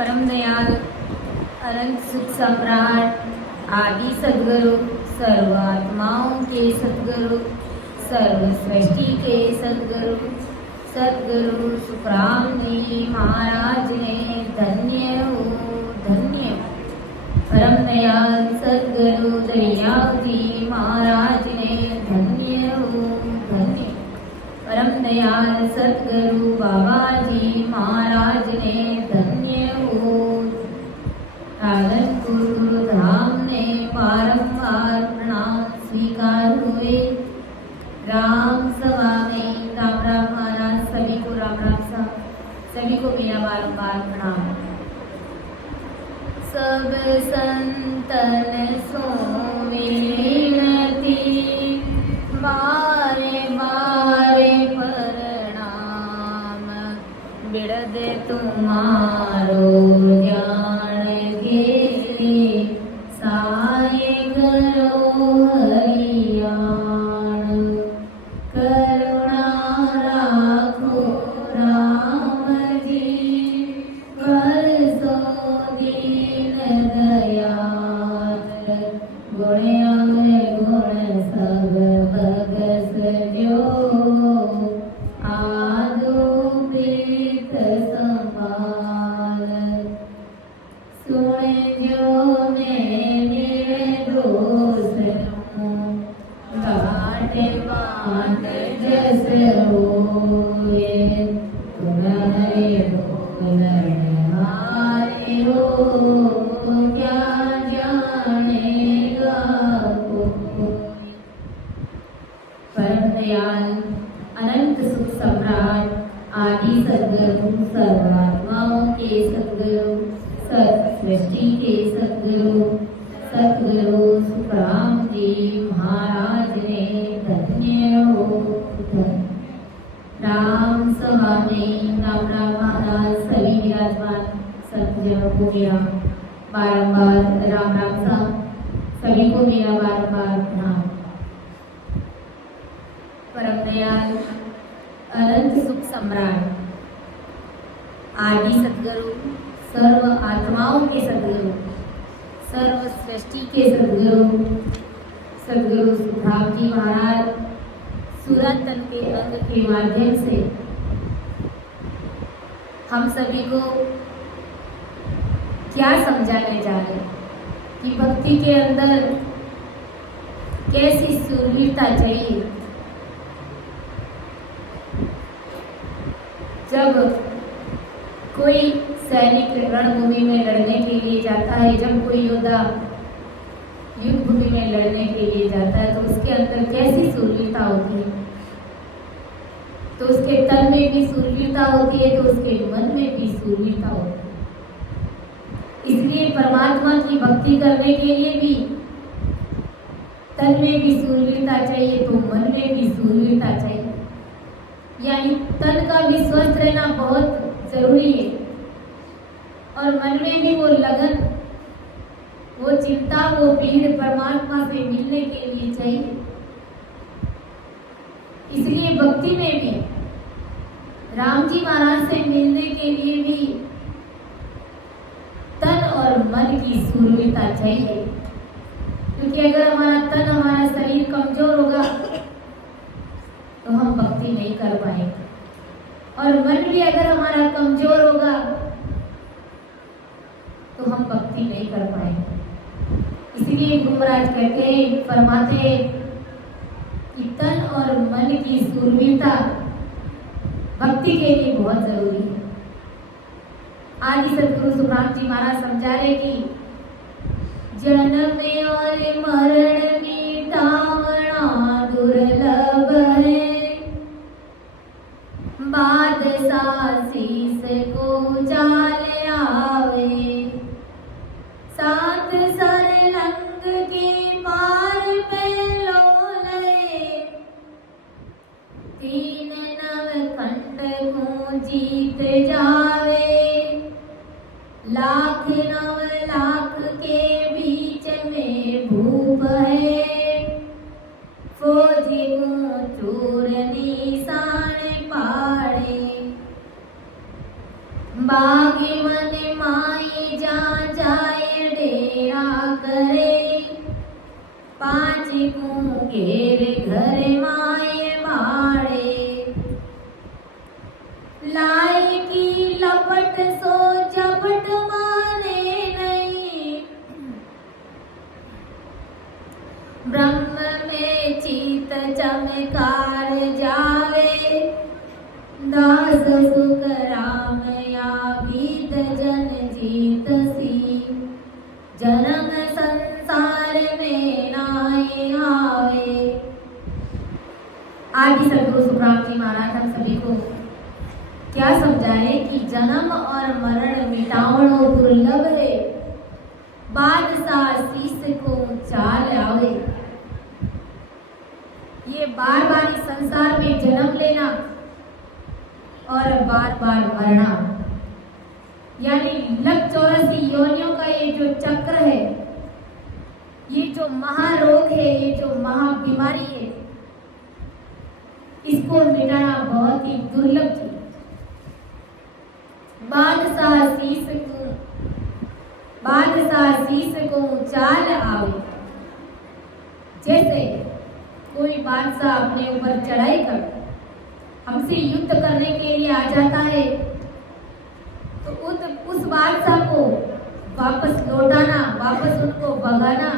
परम दयाल अनंत सुख सम्राट आदि सद्गुरु सर्व आत्माओं के सद्गुरु सर्व सृष्टि के सद्गुरु सद्गुरु सुखराम जी महाराज ने धन्य हो धन्य। परम दयाल सद्गुरु दरियाव जी महाराज ने धन्य हो धन्य। परम दयाल सद्गुरु बाबा जी महाराज ने धन्य हो। राजनपुर धाम ने बारंबार प्रणाम स्वीकार हुए। राम सभा में राम राम महाराज सभी को राम राम साहब सभी को मेरा बारंबार प्रणाम। सब संतन सो विनती बारे बारे प्रणाम। बिरद तुम्हारो जान गे साए करो हरियाण। करुणा राखो राम जी कर सो दीन दयाल। गुण गुण सब भगस जो आदो प्रीत संभाल। सुन जो मेरे दोष घाट बाट जस होए। तुम हरे बोलन हारे हो क्या जानेगा कोई। परम दयाल अनंत सुख सम्राट आदि सद्गुरु सर्वात्माओं के सद्गुरु सृष्टि के सद्गुरु सद्गुरु सुखराम जी महाराज ने धन्य हो धन्य। राम सभा में राम राम महाराज सभी विराजमान सत्जनों को मेरा बारंबार राम राम साहब सभी को मेरा बारंबार प्रणाम। परम दयाल अनंत सुख सम्राट आदि सद्गुरु सर्व आत्माओं के सद्गुरु सर्व सृष्टि के सद्गुरु सद्गुरु सुखराम जी महाराज सूरत तन के अंग के माध्यम से हम सभी को क्या समझाने जा रहे कि भक्ति के अंदर कैसी शूरवीरता चाहिए। जब कोई सैनिक रणभूमि में लड़ने के लिए जाता है, जब कोई योद्धा युद्ध भूमि में लड़ने के लिए जाता है तो उसके अंदर कैसी शूरवीरता होती है। तो उसके तन में भी शूरवीरता होती है तो उसके मन में भी शूरवीरता होती है। इसलिए परमात्मा की भक्ति करने के लिए भी तन में भी शूरवीरता चाहिए तो मन में भी शूरवीरता चाहिए। यानी तन का भी स्वस्थ रहना बहुत जरूरी है और मन में भी वो लगन वो चिंता वो भीड़ परमात्मा से मिलने के लिए चाहिए। इसलिए भक्ति में भी राम जी महाराज से मिलने के लिए भी तन और मन की शूरवीरता चाहिए। क्योंकि अगर हमारा तन हमारा शरीर कमजोर होगा तो हम भक्ति नहीं कर पाएंगे और मन भी अगर हमारा कमजोर होगा तो हम भक्ति नहीं कर पाएंगे। इसलिए गुरुमहाराज कहते हैं फरमाते हैं कि तन और मन की शूरवीरता भक्ति के लिए बहुत जरूरी है। आदि सद्गुरु सुखराम जी महाराज समझा रहे कि जन्म और मरण मिटावना दुर्लभ है। बादशाह शीस को चाल आवे। सात सर लंग के पार पे लोले। तीन नव खंड को जीत जावे। लाख नव लाख के बीच में भूप है। फौजी को चोर निशान पाड़े। बागी मन माय घेरे घर माए माड़े, लाई की लपट सो झपट माने नहीं, ब्रह्म में चित चमकार जावे, दास सुख राम या बीत जन जीत सी, जन्म संसार में नाए आवे। आदि सदगुरु सुखराम जी महाराज हम सभी को क्या समझाए कि जन्म और मरण मिटावणो दुर्लभ है, बादशाह शीस को चाल आवे। ये बार बार इस संसार में जन्म लेना और बार बार मरना, यानी लग 84 योनियों का ये जो चक्र है, ये जो महारोग है, ये जो महाबीमारी है, इसको मिटाना बहुत ही दुर्लभ चीज। बादशाह शीस को चाल आवे। जैसे कोई बादशाह अपने ऊपर चढ़ाई कर हमसे युद्ध करने के लिए आ जाता है, तो उस बादशाह को वापस लौटाना, वापस उनको भगाना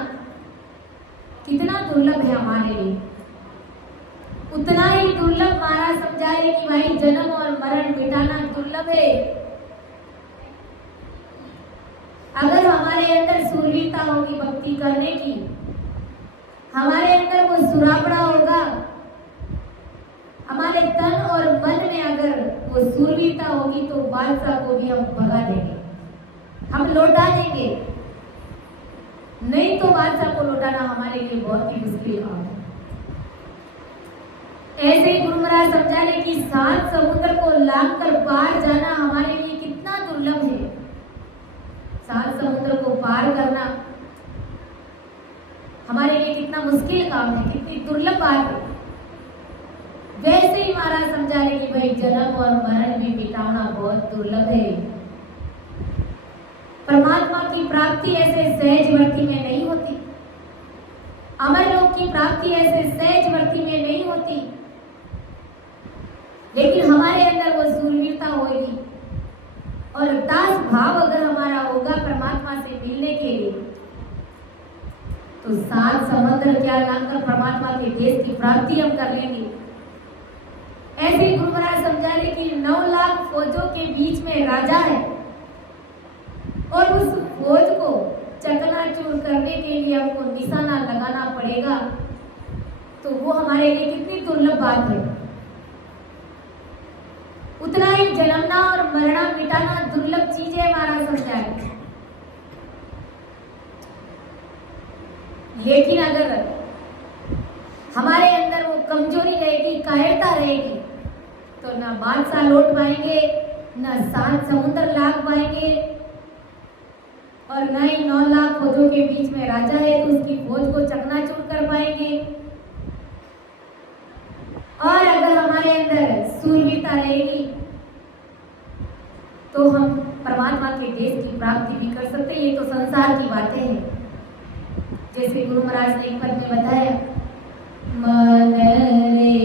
कितना दुर्लभ है हमारे लिए। उतना ही दुर्लभ महाराज समझाए कि भाई जन्म और मरण मिटाना दुर्लभ है। अगर हमारे अंदर सूर्यता होगी भक्ति करने की, हमारे अंदर वो सुरापड़ा होगा, हमारे तन और मन में अगर वो सूर्यता होगी तो बादशाह को भी हम भगा देंगे, हम लौटा देंगे। नहीं तो बादशाह को लौटाना हमारे लिए बहुत ही मुश्किल काम है। ऐसे ही गुरु महाराज समझा रहे कि 7 समुद्र को लांघ कर पार जाना हमारे लिए कितना दुर्लभ है। 7 समुद्र को पार करना हमारे लिए कितना मुश्किल काम है, कितनी दुर्लभ बात है। वैसे ही महाराज समझा रहे कि भाई जन्म और मरण भी मिटाना बहुत दुर्लभ है। परमात्मा की प्राप्ति ऐसे सहज वर्ती में नहीं होती, अमर लोक की प्राप्ति ऐसे सहज वर्ती में नहीं होती, लेकिन हमारे अंदर वो सूरवीरता होगी और दास भाव अगर हमारा होगा परमात्मा से मिलने के लिए, तो 7 समुद्र क्या लांघकर परमात्मा के देश की प्राप्ति हम कर लेंगे। ऐसे गुरु महाराज समझा रहे कि 9 लाख फौजों के बीच में राजा है और उस फौज को चकनाचूर करने के लिए हमको निशाना लगाना पड़ेगा, तो वो हमारे लिए कितनी दुर्लभ बात है। उतना ही जन्मना और मरना मिटाना दुर्लभ चीज है महाराज समझाए। लेकिन अगर हमारे अंदर वो कमजोरी रहेगी, कायरता रहेगी, तो ना बादशाह लौट पाएंगे, ना 7 समुद्र लांघ पाएंगे, और ना ही 9 लाख फौजों के बीच में राजा है तो उसकी फौज को चकनाचूर कर पाएंगे। और अगर हमारे अंदर सूरवीरता रहेगी तो हम परमात्मा के देश की प्राप्ति भी कर सकते हैं। ये तो संसार की बातें हैं। जैसे गुरु महाराज ने एक पद में बताया, मन रे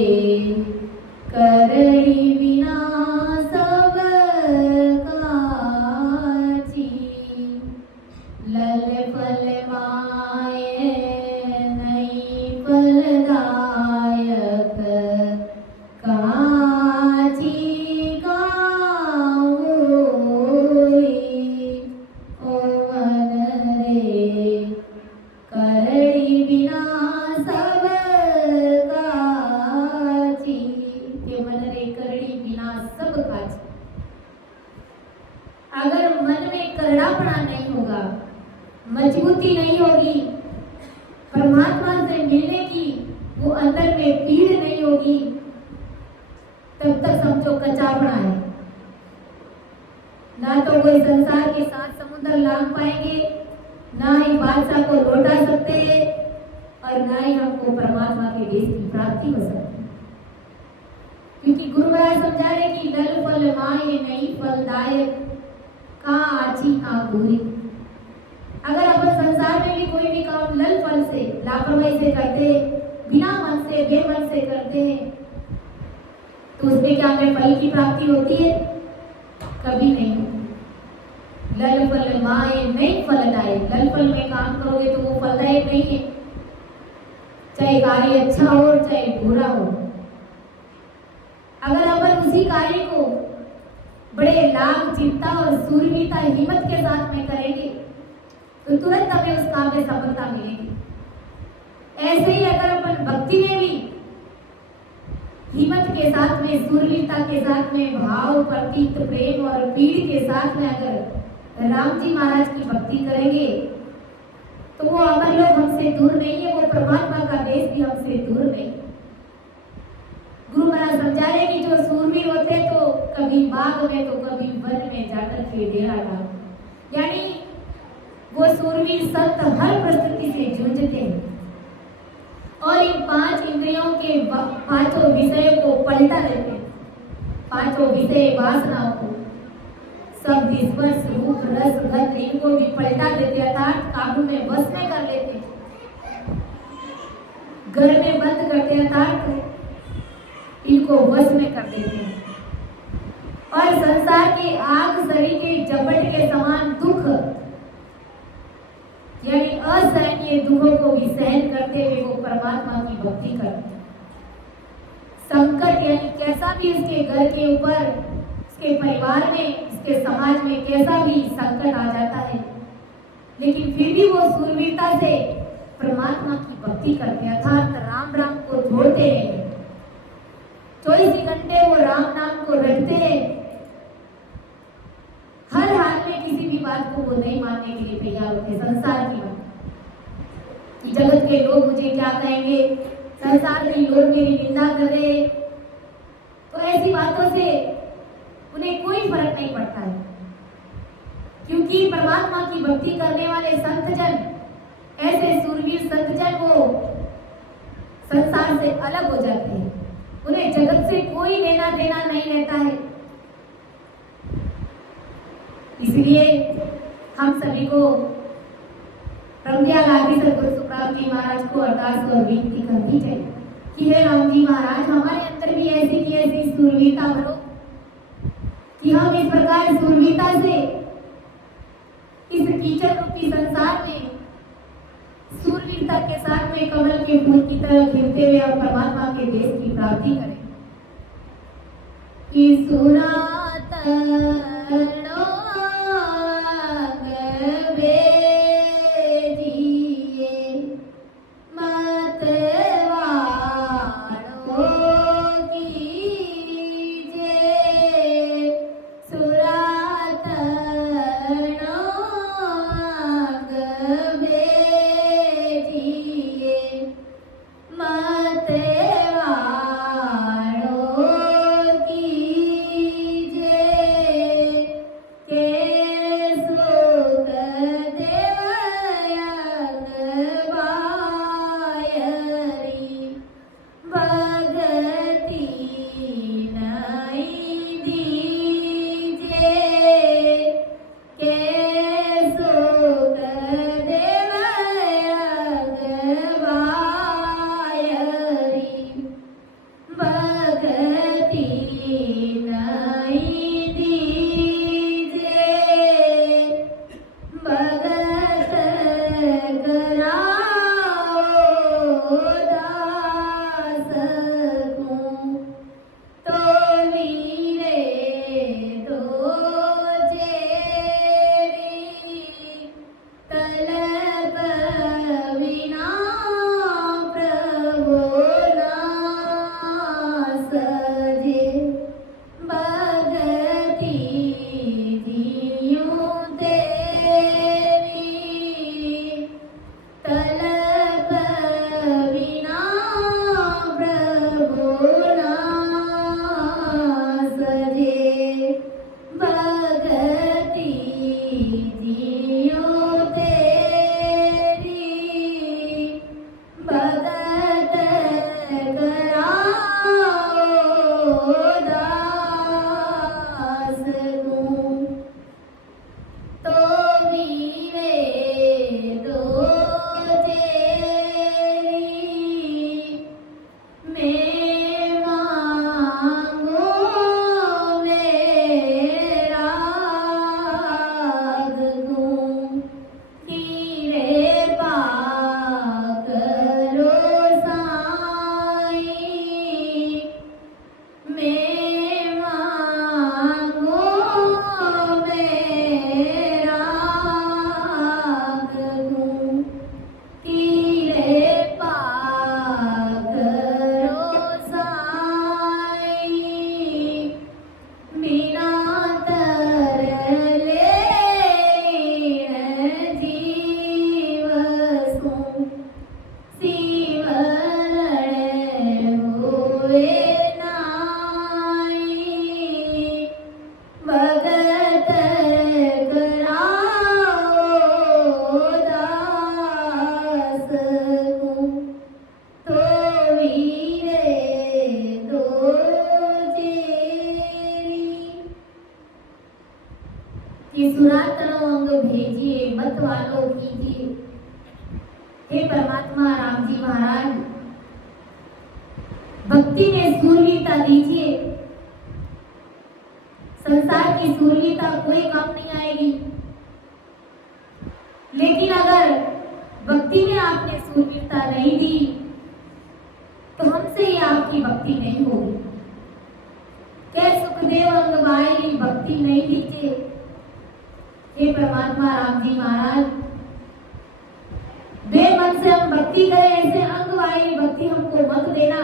करई बिना सब काची, लल फल माए नहीं फलदायक, काची गाँव ओ मन रे करई बिना सब काची, के मन रे करड़ी बिना सब काची। अगर मन में करड़ापना नहीं होगा, मजबूती नहीं होगी, परमात्मा से मिलने की वो अंदर में पीड़ नहीं होगी, तब तक समझो कच्चापना है। ना तो कोई संसार के 7 समुद्र लांघ पाएंगे, ना ही बादशाह को लौटा सकते हैं, और ना ही हमको परमात्मा के देश की प्राप्ति हो सकती। क्योंकि गुरु महाराज समझा रहे कि लल फल माए नहीं फलदायक, का आची का बुरी। अगर अपन संसार में भी कोई भी काम लल फल से, लापरवाही से करते, बिना मन से बेमन से करते हैं तो उसमें क्या हमें फल की प्राप्ति होती है? कभी नहीं। लल फल माए नहीं फलदाय, लल फल में काम करोगे तो वो फलदायक नहीं है, चाहे कार्य अच्छा हो चाहे बुरा हो। अगर अपन उसी कार्य को बड़े लाभ, चिंता और सूरवीरता, हिम्मत के साथ में करेंगे तो तुरंत हमें उस काम में सफलता मिलेगी। ऐसे ही अगर अपन भक्ति में भी हिम्मत के साथ में, सूरवीरता के साथ में, भाव, प्रतीत, प्रेम और पीड़ के साथ में अगर राम जी महाराज की भक्ति करेंगे तो वो अमर लोग हमसे दूर नहीं है, वो परमात्मा का देश भी हमसे दूर नहीं। गुरु महाराज समझा रहे कि जो सूरवीर होते तो कभी बाग में तो कभी वन में जाकर के डेरा डाल, यानी वो सूरवीर संत हर परिस्थिति से जूझते हैं और इन 5 इंद्रियों के 5 विषयों को पलटा देते हैं। 5 विषय वासनाओं को, शब्द, स्पर्श, रूप, रस, गंध, इनको भी पलटा देते, अर्थात काबू में, वश में कर लेते, घर में बंद करते, अर्थात इनको वश में कर देते हैं और संसार की आग शरीर के झपट के समान दुख यानी असहनीय दुखों को भी सहन करते हुए वो परमात्मा की भक्ति करते। संकट यानी कैसा भी उसके घर के ऊपर, उसके परिवार में, उसके समाज में कैसा भी संकट आ जाता है, लेकिन फिर भी वो सूरवीरता से परमात्मा की भक्ति करते हैं, अर्थात राम राम को छोड़ते हैं। 24 घंटे वो राम नाम को रटते हैं, हर हाल में किसी भी बात को वो नहीं मानने के लिए तैयार होते। संसार की बात कि जगत के लोग मुझे क्या कहेंगे, संसार के लोग मेरी निंदा कर रहे, तो ऐसी बातों से उन्हें कोई फर्क नहीं पड़ता है, क्योंकि परमात्मा की भक्ति करने वाले संतजन, ऐसे सूरवीर संतजन वो संसार से अलग हो जाते हैं, उन्हें जगत से कोई लेना देना नहीं रहता है। इसलिए हम सभी को ब्रह्मदयाल आदि सदगुरु सुखराम जी महाराज को अरदास और विनती करनी चाहिए कि हे राम जी महाराज, हमारे अंदर भी ऐसी की ऐसी सूरवीरता भरो कि हम इस प्रकार सूरवीरता से इस कीचड़ रूपी संसार में सूरवीरता के साथ में कमल के फूल की तरह खिलते हुए और परमात्मा के देश की प्राप्ति करें। हे परमात्मा राम जी महाराज, भक्ति में सूर्यता दीजिए। संसार की सूर्यता कोई काम नहीं आएगी, लेकिन अगर भक्ति में आपने सूर्यता नहीं दी तो हमसे ही आपकी भक्ति नहीं होगी। क्या सुखदेव अंग भाई भक्ति नहीं दीजिए। हे परमात्मा राम जी महाराज, बेमन से हम भक्ति करें, ऐसे अंग वाली भक्ति हमको मत देना।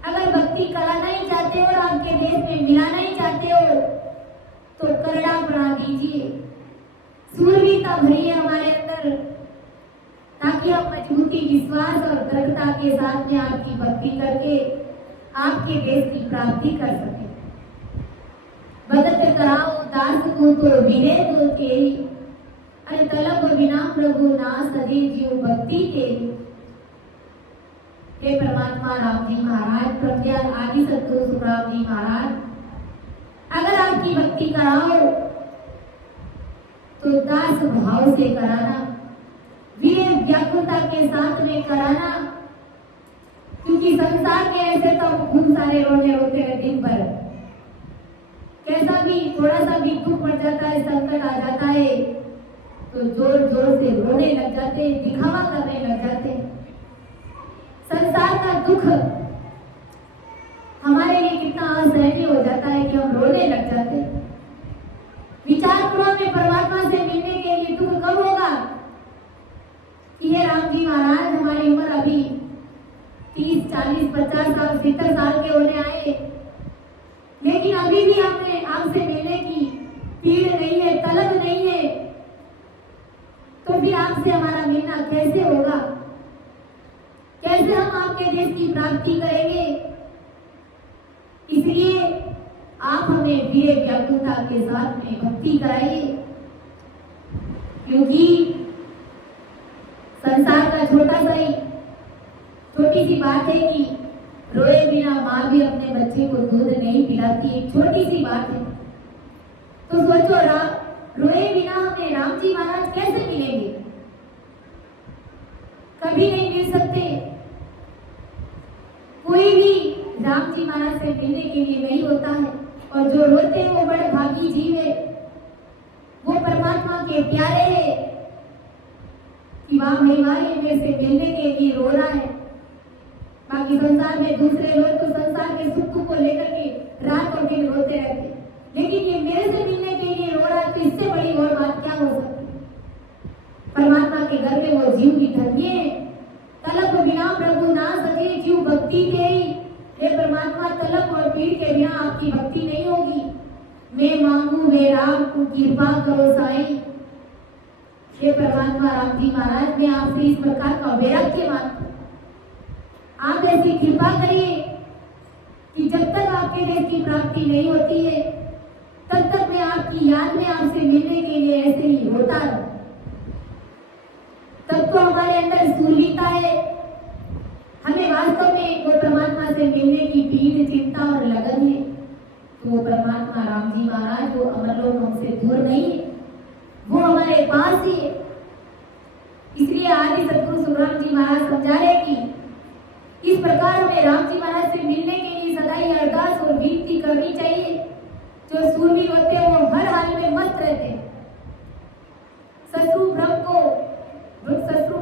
अगर भक्ति कराना ही चाहते हो और आपके देश में मिलाना ही चाहते हो तो करड़ा बना दीजिए, सूरवीरता भरिए हमारे अंदर, ताकि हम मजबूती, विश्वास और दृढ़ता के साथ में आपकी भक्ति करके आपके देश की प्राप्ति कर सके। भगत कराओ दास को तो विनय दो तेरी, अरे तलब बिना प्रभु ना सजे जीव भक्ति तेरी। हे परमात्मा राम जी महाराज, प्रज्ञान आदि सतगुरु सुखराम जी महाराज, अगर आपकी भक्ति कराओ तो दास भाव से कराना, वीर व्याकुलता के साथ में कराना, क्योंकि संसार के ऐसे तो खूब सारे रोने रोते हैं दिन भर। कैसा भी थोड़ा सा भी दुख पड़ जाता है, संकट आ जाता है तो जोर जोर से रोने लग जाते, दिखावा करने लग जाते। संसार का दुख हमारे लिए कितना असहनीय हो जाता है कि हम रोने लग जाते। विचार करो, में परमात्मा से मिलने के लिए दुख कब होगा कि हे राम जी महाराज, हमारी उम्र अभी 30, 40, 50 साल, 70 साल के होने आए, लेकिन अभी भी हमने आपसे मिलने की पीड़ नहीं है, तलब नहीं है, तो फिर आपसे हमारा मिलना कैसे होगा? कैसे हम आपके देश की प्राप्ति करेंगे? इसलिए आप हमें वीर व्याकुलता के साथ में भक्ति कराइए, क्योंकि संसार का छोटी सी बात है कि रोए बिना माँ भी अपने बच्चे को दूध नहीं पिलाती, एक छोटी सी बात है। तो सोचो, रोए बिना हमें राम जी महाराज कैसे मिलेंगे? कभी नहीं मिल सकते। कोई भी राम जी महाराज से मिलने के लिए नहीं होता है, और जो रोते हैं वो बड़े भागी जीव है, वो परमात्मा के प्यारे है कि वाह भाई वाह, ये मेरे से मिलने के लिए रो रहा है। बाकी संसार में दूसरे लोग तो संसार के सुख को लेकर के रात और दिन रोते रहते, लेकिन ये मेरे से मिलने के लिए रो रहा है, तो इससे बड़ी और बात क्या हो सकती है? परमात्मा के घर में वो जीव की धन्य है। तलब बिना प्रभु ना सके जीव भक्ति तेरी। हे परमात्मा, तलब और पीड़ के बिना आपकी भक्ति नहीं होगी। मैं मांगू वे राम को कृपा करो साईं। हे परमात्मा राम जी महाराज, मैं आपसे इस प्रकार का वैराग्य मांगता हूं, आप ऐसी कृपा करिए कि जब तक आपके देश की प्राप्ति नहीं होती है तब तक मैं आपकी याद में आपसे मिलने के लिए ऐसे ही होता रहूं। तब तो हमारे अंदर सूर्यता है, हमें वास्तव में वो परमात्मा से मिलने की पीड़, चिंता और लगन है। तो वो परमात्मा राम जी महाराज वो अमरलोक हमसे दूर नहीं है, वो हमारे पास ही है। इसलिए आदि सतगुरु सुखराम जी महाराज समझा रहे कि इस प्रकार हमें राम जी महाराज से मिलने के लिए सदा ही अरदास और विनती करनी चाहिए। जो सूरवीर होते हैं वो हर हाल में मस्त रहते हैं। शत्रु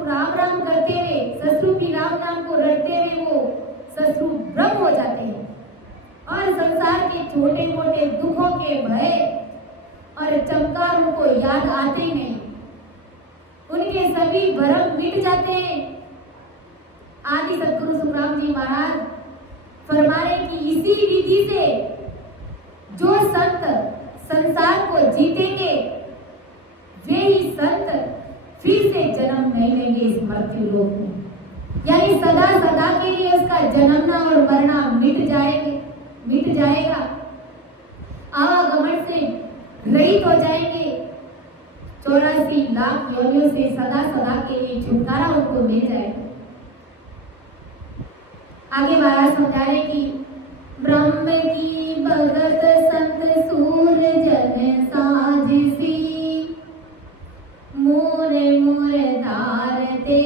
राम राम करते हुए, शत्रु की राम नाम को रटते हुए वो शत्रु ब्रह्म हो जाते हैं, और संसार के छोटे मोटे दुखों के भय और चमकार उनको याद आते ही नहीं, उनके सभी भरम मिट जाते हैं। आदि सतगुरु सुखराम जी महाराज फरमा रहे कि इसी विधि से जो संत संसार को जीतेंगे वे ही संत फिर से जन्म नहीं लेंगे इस मृत्यु लोक में, यानी सदा सदा के लिए उसका जन्मना और मरना मिट जाएगा, आवागमन से रहित हो जाएंगे। 84 लाख योनियों से सदा सदा के लिए छुटकारा उनको मिल जाएगा। आगे महाराज समझा रहे कि ब्रह्म की भगत संत सूर जन साजिसी, मोर मोर धारते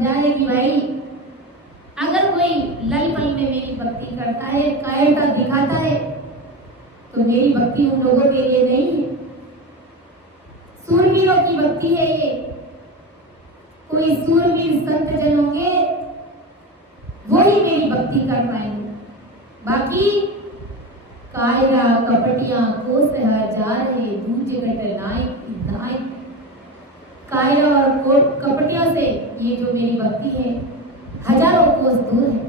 समझाए कि भाई अगर कोई लल पल में मेरी भक्ति करता है, कायरता दिखाता है, तो मेरी भक्ति उन लोगों के लिए नहीं है। सूरवीरों की भक्ति है ये। कोई सूरवीर संत जन होंगे वो ही मेरी भक्ति कर पाएंगे। बाकी कायरा कपटियां कोस हजार है दूजे घट नाय। कायरा और कपटियों से ये जो मेरी भक्ति है हजारों कोस दूर है।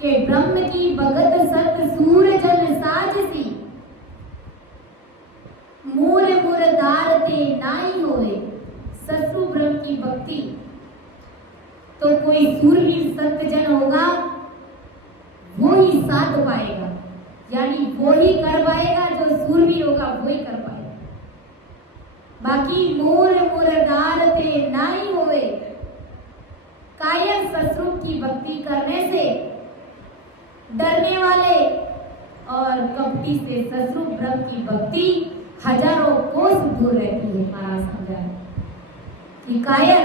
कि ब्रह्म की भगत सत सूरजन साजसी, मूल मुरदारते नाई होए। ससु ब्रह्म की भक्ति तो कोई सूरवीर संत जन होगा वो ही साध पाएगा, यानी वो ही कर पाएगा, जो सूरवीर होगा वो ही कर पाएगा। बाकी मूल मुरदारते नाई होए। कायर ससुर की भक्ति करने से डरने वाले और कपटी से ससुर ब्रह्म की भक्ति हजारों कोस दूर रहती है। महाराज समझा कि कायर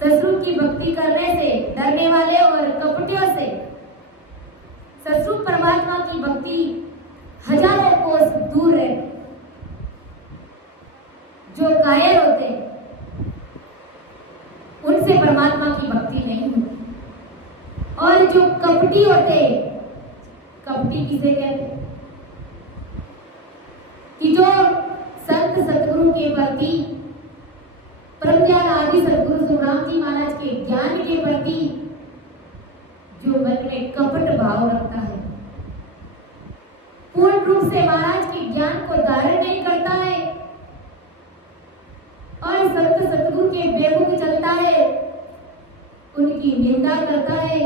ससुर की भक्ति करने से डरने वाले और कपटियों से ससुर परमात्मा की भक्ति हजारों कोस दूर रहती। जो कायर होते उनसे परमात्मा की भक्ति नहीं होती। और जो कपटी होते, कपटी किसे कहते? कि जो संत सतगुरु के प्रति, परमज्ञान आदि सतगुरु सुखराम जी महाराज के ज्ञान के प्रति जो मन में कपट भाव रखता है, पूर्ण रूप से महाराज के ज्ञान को धारण नहीं करता है और संत सतगुरु के बेमुख चलता है, उनकी निंदा करता है,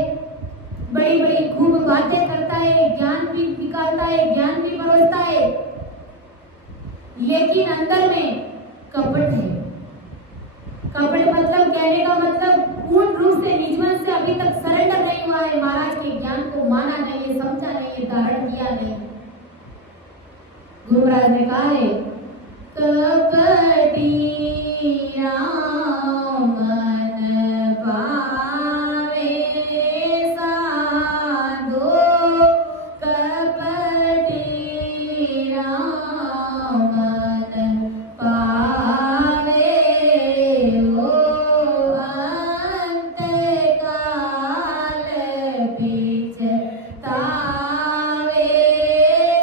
बड़ी बड़ी खूब बातें करता है, ज्ञान भी निकालता है, ज्ञान भी परोसता है, लेकिन अंदर में कपट है। कपट मतलब कहने का मतलब पूर्ण रूप से निज मन से अभी तक सरेंडर नहीं हुआ है, महाराज के ज्ञान को माना नहीं है, समझा नहीं है, धारण किया नहीं। गुरु महाराज ने कहा है कपटी राम मन पावे साधो, कपटी राम मन पावे वो अंत काल पीछे तावे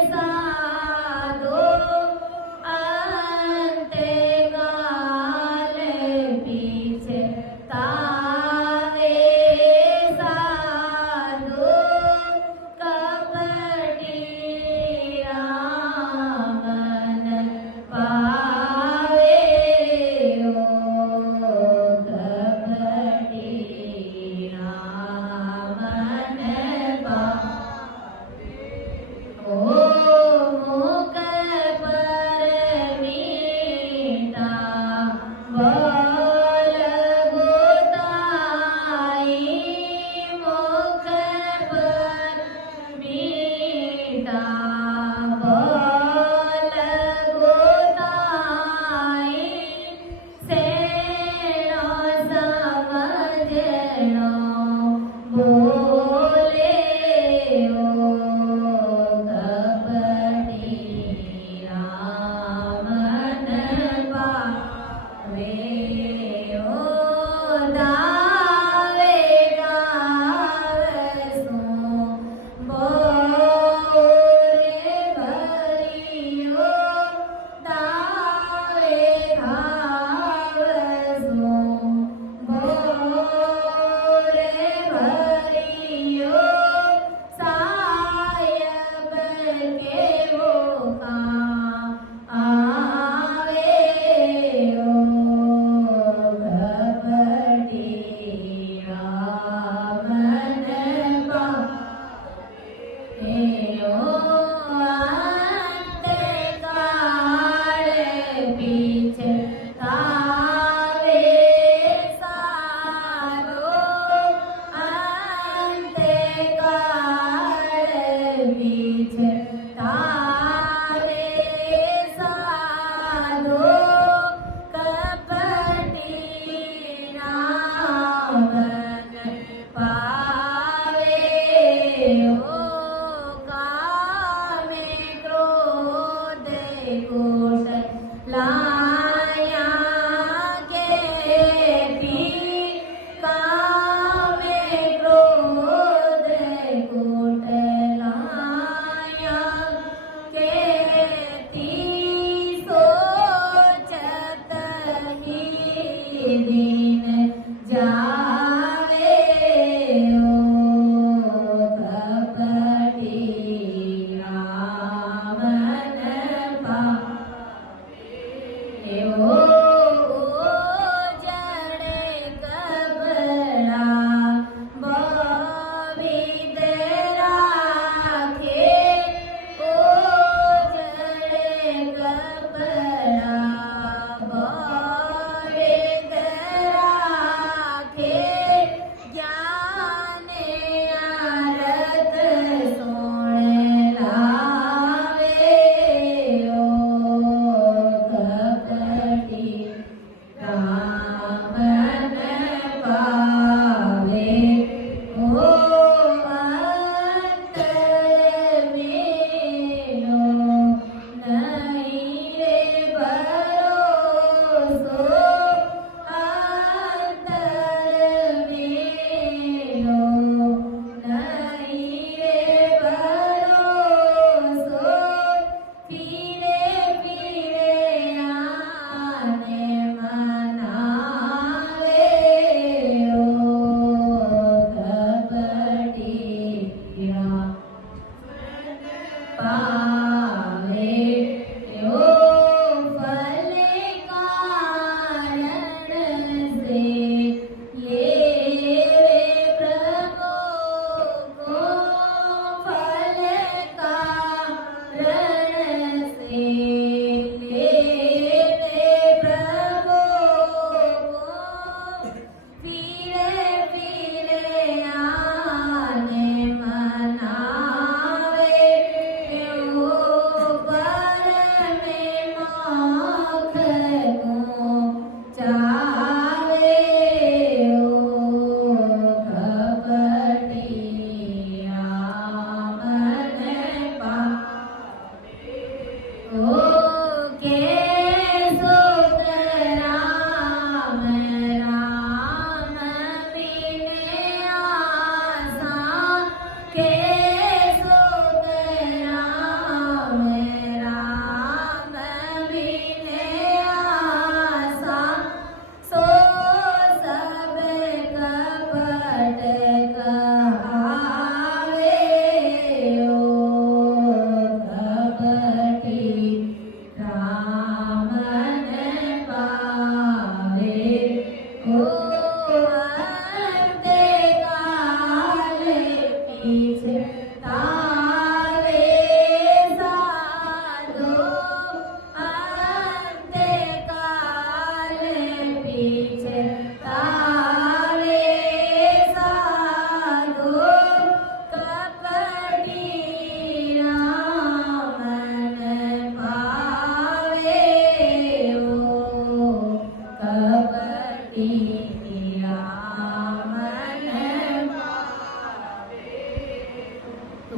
साधो, अंत काल पीछे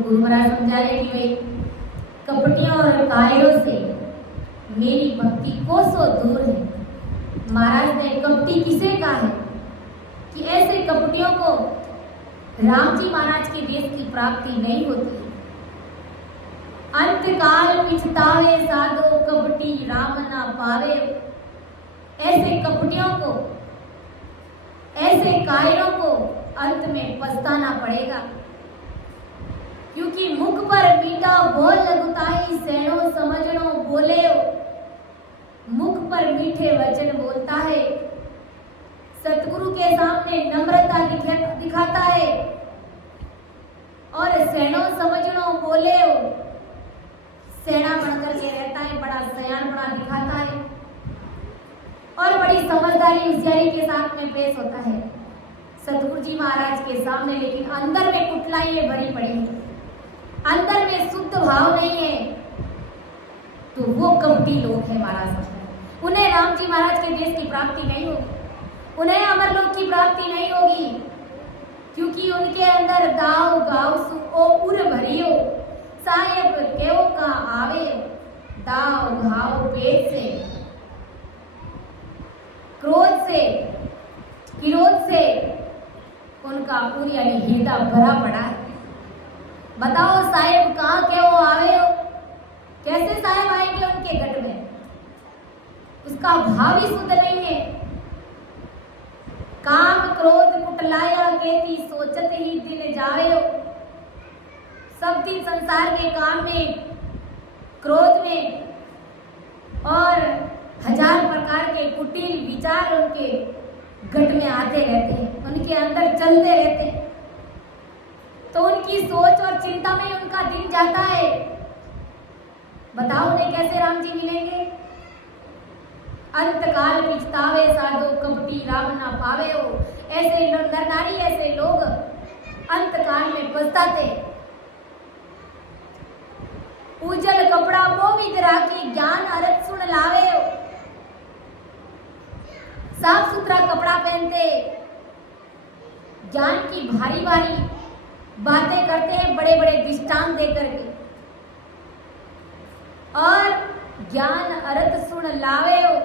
गुरु महाराज समझा रहे कि भाई कपटियों और कायरों से मेरी भक्ति कोसों दूर है। महाराज ने कपटी किसे कहा है कि ऐसे कपटियों को राम जी महाराज के देश की प्राप्ति नहीं होती। अंतकाल पिछतावे साधो कपटी राम ना पावे। ऐसे कपटियों को, ऐसे कायरों को अंत में पछताना पड़ेगा, क्योंकि मुख पर मीठा बोल लगुताई सैनो समझनो बोले। मुख पर मीठे वचन बोलता है, सतगुरु के सामने नम्रता दिखाता है और सैनो समझनो बोले सेना बनकर के रहता है, बड़ा सयान बड़ा दिखाता है और बड़ी समझदारी होशियारी के साथ में पेश होता है सतगुरु जी महाराज के सामने। लेकिन अंदर में कुटलाइयां भरी पड़ी है, अंदर में शुद्ध भाव नहीं है, तो वो कपटी लोग हैं महाराज। उन्हें राम जी महाराज के देश की प्राप्ति नहीं होगी, उन्हें अमरलोक की प्राप्ति नहीं होगी, क्योंकि उनके अंदर दाव गाव सुओ उर भरियो साहेब केव का आवे। दाव घाव पेट से, क्रोध से, किरोध से उनका पूरी यानी हृदय भरा पड़ा है। बताओ साहेब कहाँ के वो आवे हो, कैसे साहेब आएंगे उनके गट में? उसका भाव ही शुद्ध नहीं है। काम क्रोध कुटलाया केती सोचते ही दिन जावे हो। सब दिन संसार के काम में, क्रोध में और हजार प्रकार के कुटिल विचार उनके गट में आते रहते हैं, उनके अंदर चलते रहते हैं, तो उनकी सोच और चिंता में उनका दिन जाता है। बताओ उन्हें कैसे राम जी मिलेंगे? अंतकाल पिछतावे साधो कपटी राम ना पावे हो। ऐसे नर नारी, ऐसे लोग अंतकाल में पछताते। उजल कपड़ा मोवित राखी ज्ञान अरत सुन लावे हो। साफ सुथरा कपड़ा पहनते, ज्ञान की भारी भारी बातें करते हैं, बड़े बड़े दृष्टांत देकर के, और ज्ञान अर्थ सुन लावे हो।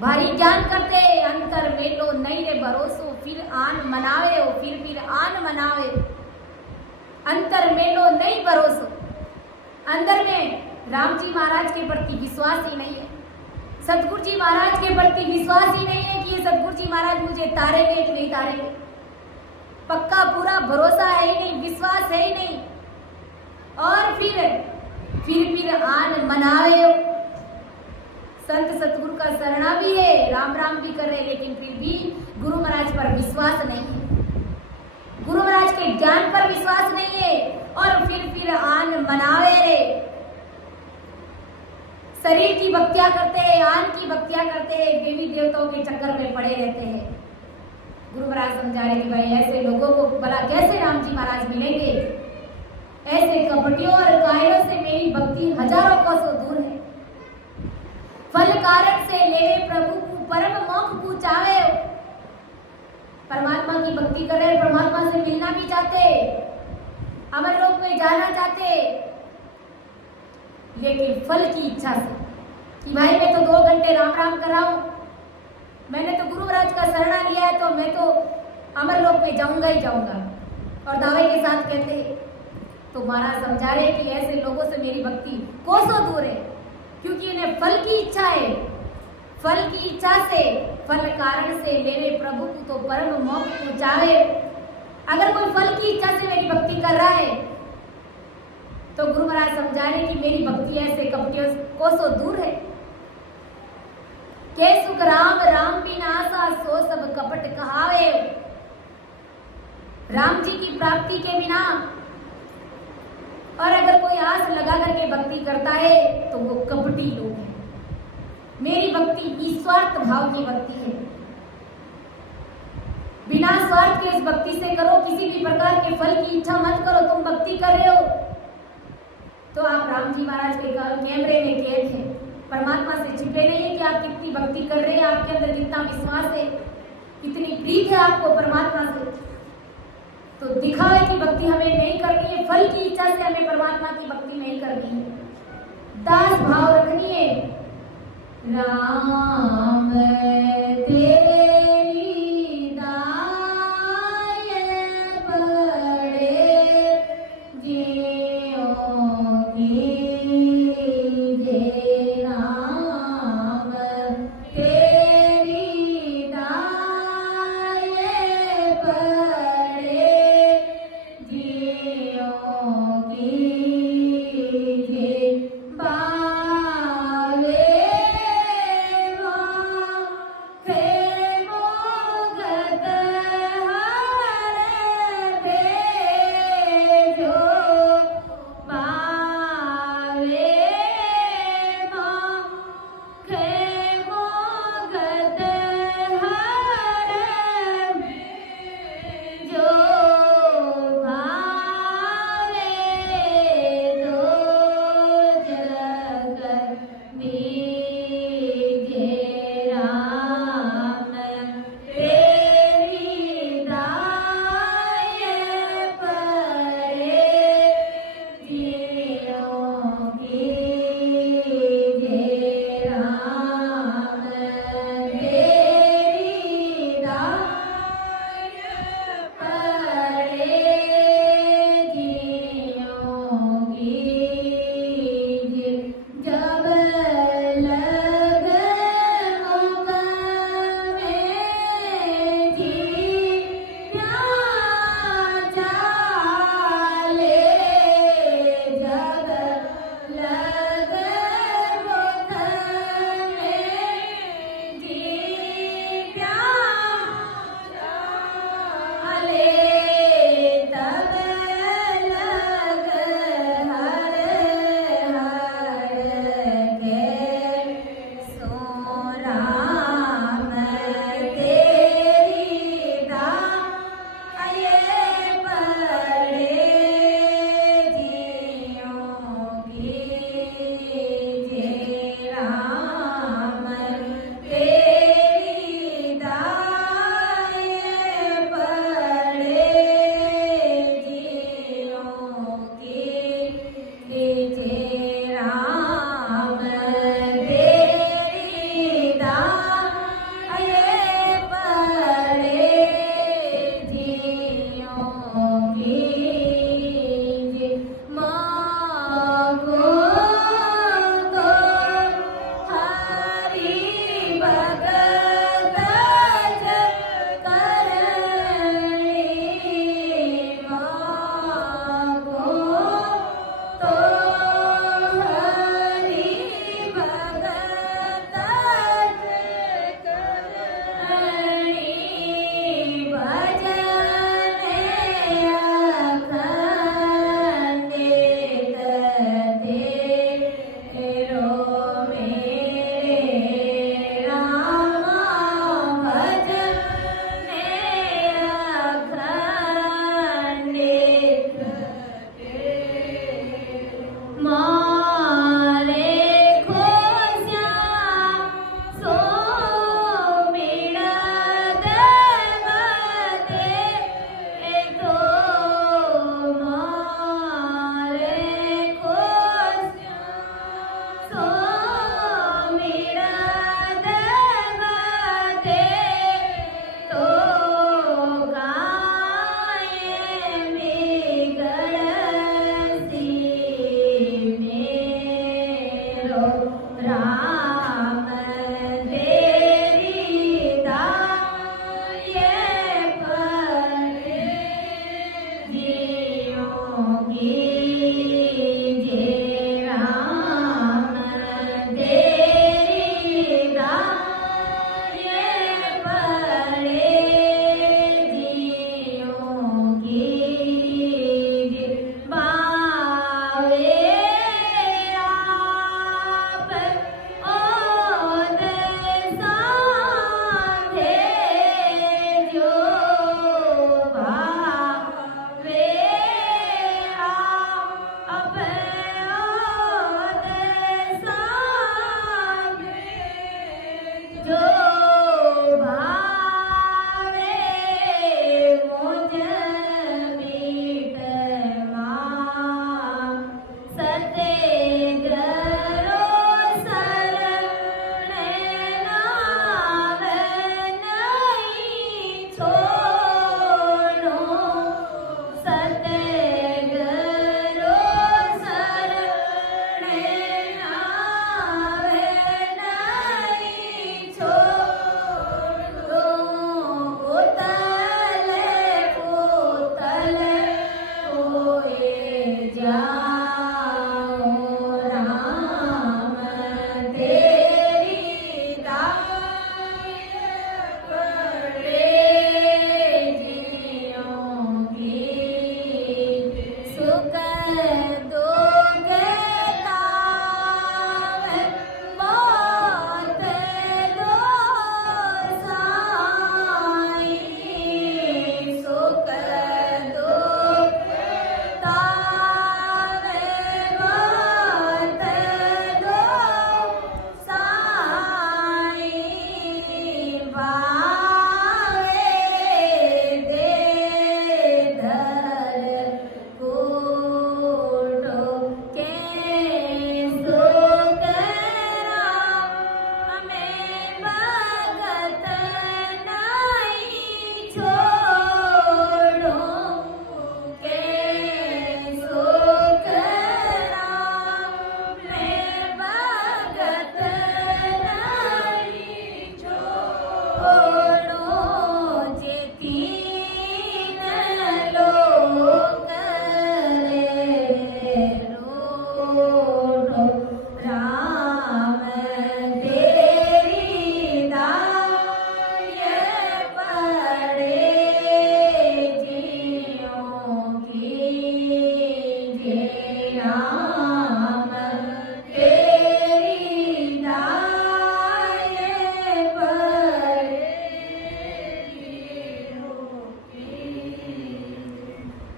भारी ज्ञान करते, अंतर मेलो नहीं रे भरोसो फिर आन मनावे हो, फिर आन मनावे। अंतर मेलो नहीं भरोसो, अंदर में राम जी महाराज के प्रति विश्वास ही नहीं है, सतगुरु जी महाराज के प्रति विश्वास ही नहीं है कि ये सतगुरु जी महाराज मुझे तारेंगे कि नहीं तारेंगे। पक्का पूरा भरोसा है ही नहीं, विश्वास है ही नहीं, और फिर आन मनावे हो। संत सतगुरु का शरणा भी है, राम राम भी कर रहे, लेकिन फिर भी गुरु महाराज पर विश्वास नहीं है, गुरु महाराज के ज्ञान पर विश्वास नहीं है, और फिर आन मनावे रे। शरीर की भक्तियां करते हैं, आन की भक्तियां करते हैं, देवी देवताओं के चक्कर में पड़े रहते हैं। गुरु महाराज समझा रहे कि भाई ऐसे लोगों को भला कैसे राम जी महाराज मिलेंगे? ऐसे कपटियों और कायरों से मेरी भक्ति हजारों कोसों दूर है। फल कारण से लेवे प्रभु को परम मोक्ष को चावे। परमात्मा की भक्ति कर रहे, परमात्मा से मिलना भी चाहते, अमरलोक में जाना चाहते, लेकिन फल की इच्छा से कि भाई मैं तो 2 घंटे राम राम कर रहा हूं, मैंने तो गुरु महाराज का शरणा लिया है, तो मैं तो अमरलोक में जाऊंगा ही जाऊंगा, और दावे के साथ कहते। तो महाराज समझा रहे कि ऐसे लोगों से मेरी भक्ति कोसों दूर है, क्योंकि इन्हें फल की इच्छा है। फल की इच्छा से, फल कारण से लेवे प्रभु को तो परम मोक्ष को चाहे। अगर कोई फल की इच्छा से मेरी भक्ति कर रहा है, तो गुरु महाराज समझा रहे कि मेरी भक्ति ऐसे कपटियों कोसों दूर है। के सुख राम राम बिन आशा सो सब कपट कहावे। राम जी की प्राप्ति के बिना और अगर कोई आस लगा करके भक्ति करता है तो वो कपटी लोग हैं। मेरी भक्ति निस्वार्थ भाव की भक्ति है, बिना स्वार्थ के इस भक्ति से करो, किसी भी प्रकार के फल की इच्छा मत करो। तुम भक्ति कर रहे हो तो आप राम जी महाराज के कैमरे में कैद हैं, परमात्मा से छिपे नहीं है कि आप कितनी भक्ति कर रहे हैं, आपके अंदर कितना विश्वास है, कितनी प्रीत है आपको परमात्मा से। तो दिखावे की भक्ति हमें नहीं करनी है, फल की इच्छा से हमें परमात्मा की भक्ति नहीं करनी है, दास भाव रखनी है। राम तेरी दाय पड़े जियो कीजे, राम तेरी दाय पड़े जियो कीजे, बावे माखे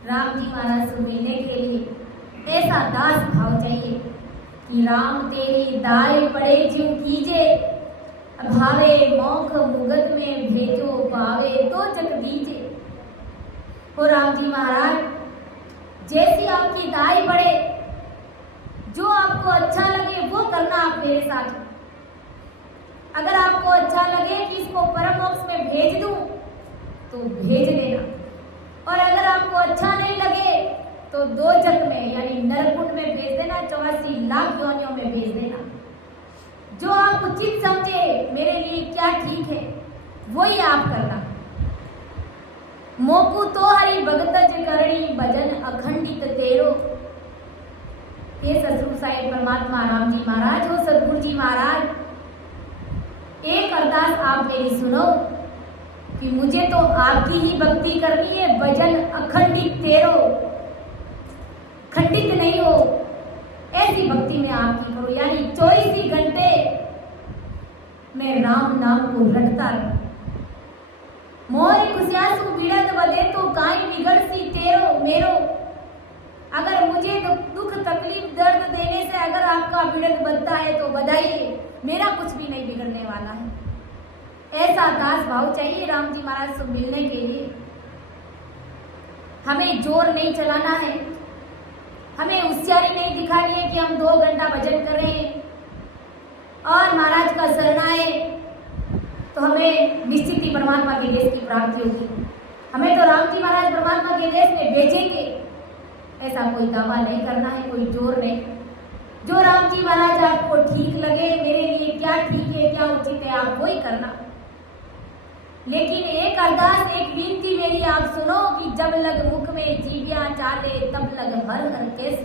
राम जी महाराज से मिलने के लिए ऐसा दास भाव चाहिए कि राम तेरी दाय पड़े ज्यों कीजे, भावे मौख मुगत में भेजो पावे तो जग दीजे। हो राम जी महाराज, जैसी आपकी दाई पड़े, जो आपको अच्छा लगे वो करना आप मेरे साथ। अगर आपको अच्छा लगे कि इसको परम मोक्ष में भेज दूं तो भेज देना, और अगर आपको अच्छा नहीं लगे तो दो जग में यानी नरकुंड में भेज देना, 84 लाख योनियों में भेज देना। जो आप उचित समझे मेरे लिए क्या ठीक है वही आप करना। मोकू तो हरि भगत करणी भजन अखंडित तेरो। ये सतगुरु साहिब परमात्मा राम जी महाराज हो सतगुरु जी महाराज, एक अरदास आप मेरी सुनो कि मुझे तो आपकी ही भक्ति करनी है, भजन अखंडित तेरो, खंडित नहीं हो ऐसी भक्ति में आपकी करो। यानी 24 ही घंटे मैं राम नाम को रटता रहूं। मोर खुशियासु बिड़त बदे तो काई बिगड़ सी तेरो मेरो। अगर मुझे दुख तकलीफ दर्द देने से अगर आपका बिड़त बदता है तो बधाइए, मेरा कुछ भी नहीं बिगड़ने वाला है। ऐसा दास भाव चाहिए राम जी महाराज से मिलने के लिए। हमें जोर नहीं चलाना है, हमें होशियारी नहीं दिखानी है कि हम 2 घंटा भजन करें और महाराज का शरण आए तो हमें निश्चित ही परमात्मा के देश की प्राप्ति होगी। हमें तो राम जी महाराज परमात्मा के देश में भेजेंगे, ऐसा कोई दावा नहीं करना है, कोई जोर नहीं। जो राम जी महाराज आपको ठीक लगे, मेरे लिए क्या ठीक है क्या उचित है आप वही करना। लेकिन एक अरदास एक विनती मेरी आप सुनो कि जब लग मुख में जीवियां चाले तब लग हर हर केस।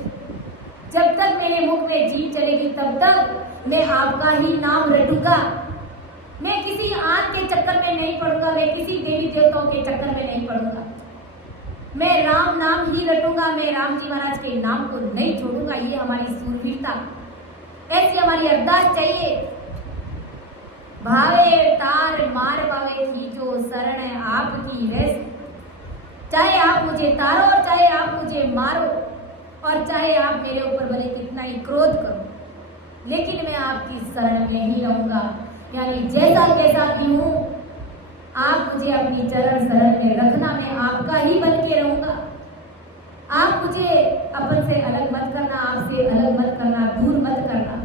जब तक मेरे मुख में जीव चलेगी तब तक मैं आपका ही नाम रटूंगा। मैं किसी आन के चक्कर में नहीं पड़ूंगा, मैं किसी देवी देवताओं के चक्कर में नहीं पड़ूंगा। मैं राम नाम ही रटूंगा, मैं राम जी महाराज के नाम को नहीं छोड़ूंगा। ये हमारी सूरवीरता, ऐसी हमारी अरदास चाहिए। भावे तार मार पावे खींचो शरण आपकी रेस। चाहे आप मुझे तारो और चाहे आप मुझे मारो और चाहे आप मेरे ऊपर भले कितना ही क्रोध करो, लेकिन मैं आपकी शरण में ही रहूंगा। यानी जैसा कैसा भी हूं, आप मुझे अपनी चरण शरण में रखना, मैं आपका ही बन के रहूंगा। आप मुझे अपन से अलग मत करना, आपसे अलग मत करना, दूर मत करना।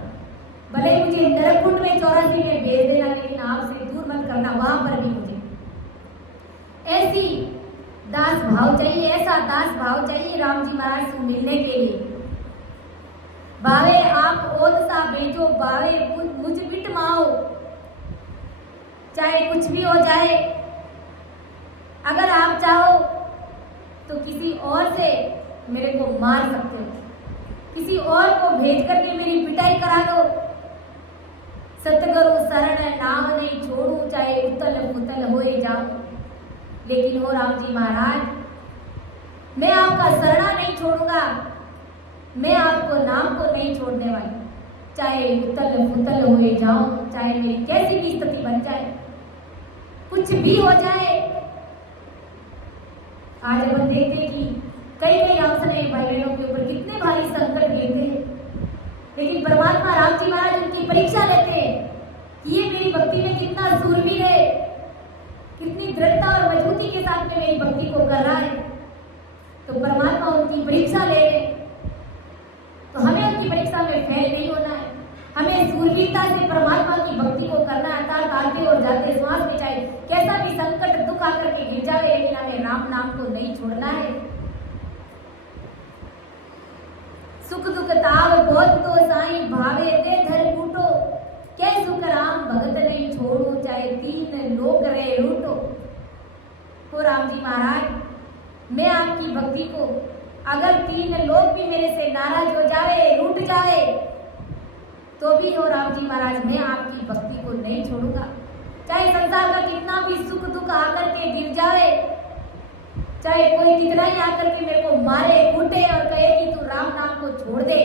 भले मुझे नरकुंड में 84 में भेज देना, लेकिन आपसे दूर मत करना, वहां पर भी मुझे ऐसी दास भाव चाहिए, ऐसा दास भाव चाहिए राम जी महाराज से मिलने के लिए। भावे आप ओद सा भेजो, भावे मुझ बिट माओ। चाहे कुछ भी हो जाए, अगर आप चाहो तो किसी और से मेरे को मार सकते हो, किसी और को भेज करके मेरी पिटाई करा दो। सतगुरु शरण नाम नहीं छोड़ू, चाहे उतल पुतल होए जाऊं। लेकिन हो राम जी महाराज, मैं आपका शरणा नहीं छोड़ूंगा, मैं आपको नाम को नहीं छोड़ने वाली। चाहे उतल पुतल होए जाऊं, चाहे मेरी कैसी भी स्थिति बन जाए, कुछ भी हो जाए। आज अपन देखते कि कई कई अपने भाई बहनों के ऊपर कितने भारी संकट गिरते हैं, लेकिन परमात्मा राम जी महाराज उनकी परीक्षा लेते हैं कि ये मेरी भक्ति में कितना सूरवीर है, कितनी दृढ़ता और मजबूती के साथ में मेरी भक्ति को कर रहा है। तो परमात्मा उनकी परीक्षा ले रहे, तो हमें उनकी परीक्षा में फेल नहीं होना है। हमें सूरवीरता से परमात्मा की भक्ति को करना है, तार तारते और जाते श्वास में, चाहे कैसा भी संकट दुख आकर के गिर जाए, लेकिन हमें राम नाम को नहीं छोड़ना है। सुख दुख ताव बहुत तो साई भावे दे धर कूटो, कै सुख राम भगत नहीं छोड़ो, चाहे 3 लोग रहे रूटो। तो राम जी महाराज, मैं आपकी भक्ति को अगर 3 लोग भी मेरे से नाराज हो जाए, रूठ जाए, तो भी हो राम जी महाराज मैं आपकी भक्ति को नहीं छोड़ूंगा। चाहे संसार का कितना भी सुख दुख आकर के गिर जाए, चाहे कोई कितना ही आकर के मेरे को मारे कूटे और कहे कि तू राम नाम को छोड़ दे,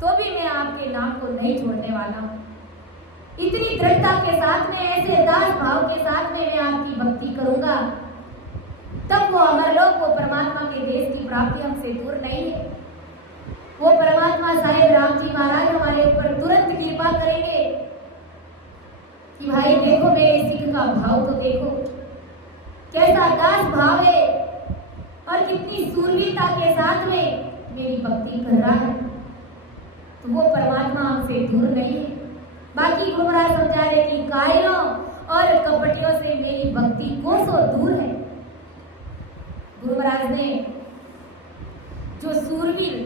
तो भी मैं आपके नाम को नहीं छोड़ने वाला हूँ। इतनी दृढ़ता के साथ में, ऐसे दास भाव के साथ में मैं आपकी भक्ति करूंगा। तब वो अमरलोक, वो परमात्मा के देश की प्राप्ति हमसे दूर नहीं है। वो परमात्मा साहेब राम जी महाराज हमारे ऊपर तुरंत कृपा करेंगे कि भाई देखो मेरे सिख का भाव तो देखो, कैसा दास भाव है और कितनी सूरवीरता के साथ में मेरी भक्ति कर रहा है। तो वो परमात्मा हमसे दूर नहीं है। बाकी गुरु महाराज समझा रहे कि कायरों और कपटियों से मेरी भक्ति कोसों दूर है। गुरु महाराज ने जो सूरवीर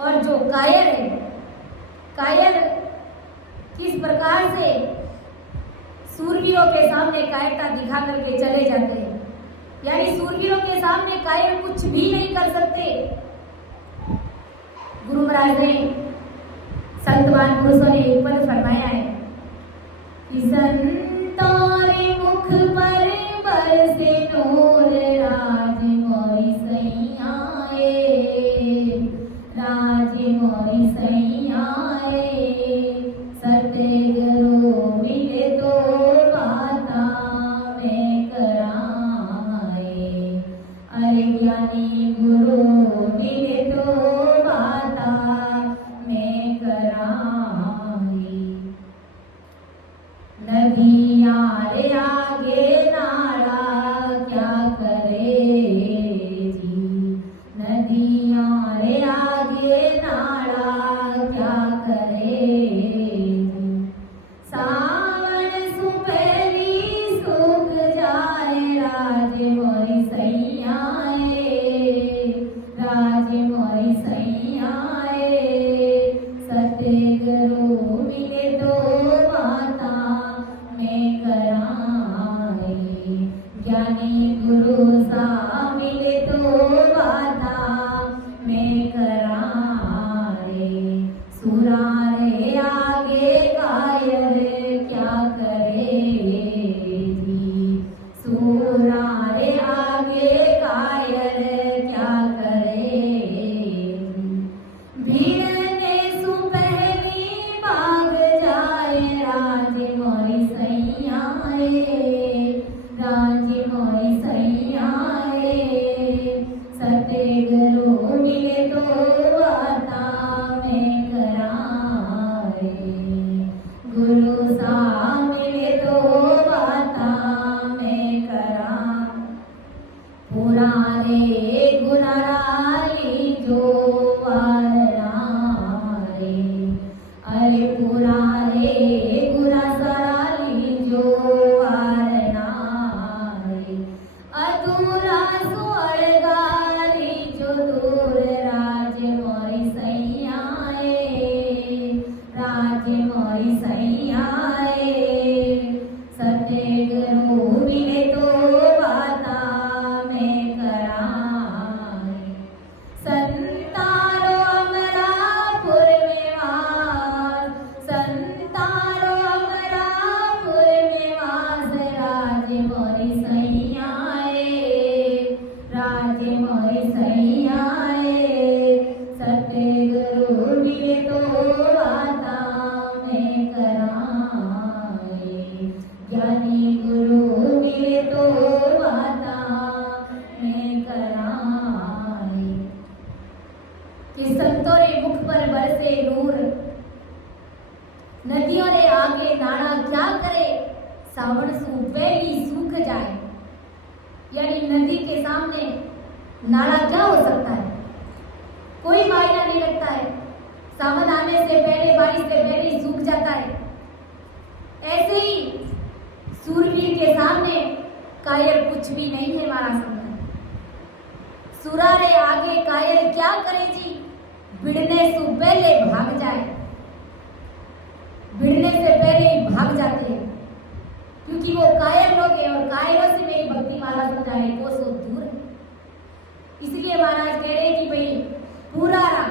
और जो कायर है, कायर किस प्रकार से सूरवीरों के सामने कायरता दिखा करके चले जाते हैं, यानी सूरवीरों के सामने कायर कुछ भी नहीं कर सकते। गुरु महाराज ने संतवान पुरुषों ने एक पद फरमाया है कि संतोरे मुख पर बरसे नूर, राज मोरी सैयाए, राज मोरी सैयाए, सतगुरु मिले तो बाता में कराए, अरे ज्ञानी गुरु मिले तो बाता में कराए। नदियाँ रे आगे नाड़ा क्या करे जी, नदियाँ रे आगे नाड़ा क्या करे जी, सावन सुपहरी सूख जाए, राज मोरी सैयाए, राज मोरी सैयाए, सतगुरु मिले तो बाता में कराए, ज्ञानी गुरु सा मिले तो बाता में कराए। सुरा रे आगे कायर क्या करे जी, सुरा रे आगे कायर क्या करे जी, भीड़ने सुपहरी भाग जाए, राज मोरी सैयाए, राज मोरी सैयाए, सतगुरु मिले तो बाता में कराए, गुरु सा मिले तो बाता में करा। पुराने गुनाराली जो वारारे, अरे पुराने गुना सराली जो वारनारे, अधूरा सुअड़गारी जो दूर, राज मोरी सैयाए, राज मोरी सैयाए, सतगुरु मिले तो बाता में कराए। संतारो अमरापुर में वास, संतारो अमरापुर में वास, राज मोरी सैयाए, राज मोरी सैयाए, सतगुरु मिले तो बाता में कराए, ज्ञानी गुरु मिले तो बाता में कराए। कि संतों रे मुख पर बरसे नूर, नदियों रे आगे नाड़ा क्या करे, सावन सुपहरी सूख जाए, यानी नदी के सामने नाड़ा क्या हो सकता है, कोई मायना नहीं रखता है। सावन आने से पहले, बारिश से पहले ही सूख जाता है। ऐसे ही सूरवीर के सामने कायर कुछ भी नहीं है। महाराज समझा, सुरा रे आगे कायर क्या करे जी, भिड़ने से पहले भाग जाए, भिड़ने से पहले ही भाग जाते हैं, क्योंकि वो कायर लोग हैं और कायरों से मेरी भक्ति माला समझाने को सो दूर है। इसलिए महाराज कह रहे कि भाई पुराना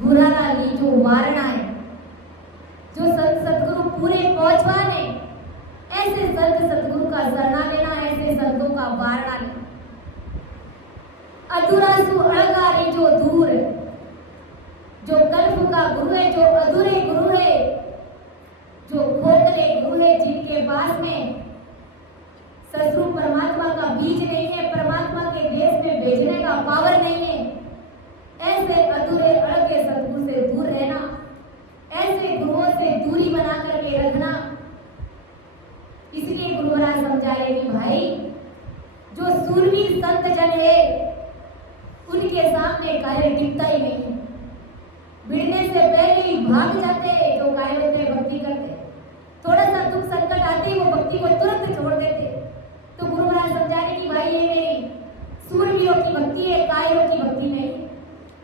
गुराना ली जो वारणा है, जो संत सतगुरु पूरे पहुंचवाने, ऐसे संत सतगुरु का शरणा लेना, ऐसे संतों का वारणा लेना। अधूरा सु अड़गारी जो दूर, जो कल्प का गुरु है, जो अधूरे गुरु है, जो खोखले गुरु है, जिनके पास में सतगुरु परमात्मा का बीज नहीं है, पावर नहीं है। ऐसे अधूरे अड़के सदगुरु से दूर रहना, ऐसे गुरुओं से दूरी बना करके रखना। इसलिए गुरु महाराज समझा रहे कि भाई जो सूरवीर संत जन है उनके सामने कार्य टिकता ही नहीं है। भिड़ने से पहले ही भाग जाते हैं जो काय होते हैं, भक्ति करते। थोड़ा सा दुख संकट आते ही वो भक्ति को तुरंत छोड़ देते। तो गुरु महाराज समझा रहे कि भाई ये मेरी सूरवीरों की भक्ति है, कायरों की भक्ति नहीं।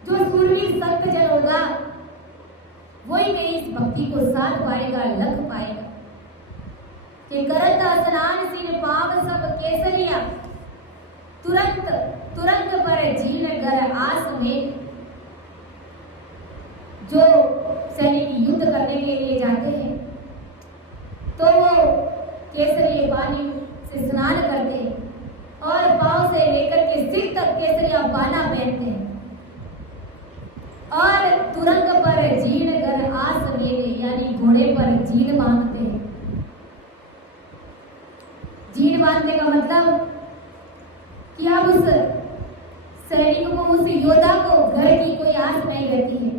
जो सूरवीर संत जन होगा वही मेरी इस भक्ति को साथ पाएगा, लग पाएगा। कि करत स्नान सिर पाव सब केसरिया, तुरंत तुरंत पर जीन कर आस में। जो सैनिक युद्ध करने के लिए जाते हैं तो वो केसरिया पानी से स्नान करते हैं और पांव से लेकर के सिर तक केसरिया बाना पहनते हैं और तुरंग पर जीन कर आस लेते, यानी घोड़े पर जीन बांधते हैं। जीन बांधने का मतलब कि अब उस सैनिक को, उस योद्धा को घर की कोई आस नहीं रहती है